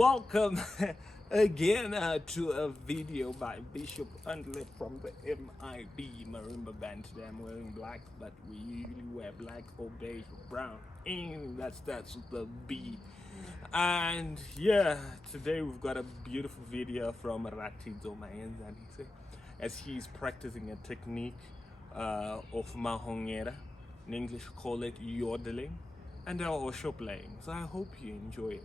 Welcome again to a video by Bishop Underlip from the MIB Marimba Band. Today I'm wearing black, but we usually wear black or beige or brown. And that's the B. And yeah, today we've got a beautiful video from Ratidzo Mayenzanise as he's practicing a technique of Mahon'era. In English, call it yodeling, and our Hosho playing. So I hope you enjoy it.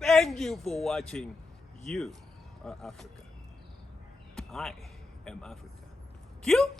Thank you for watching. You are Africa. I am Africa. Q.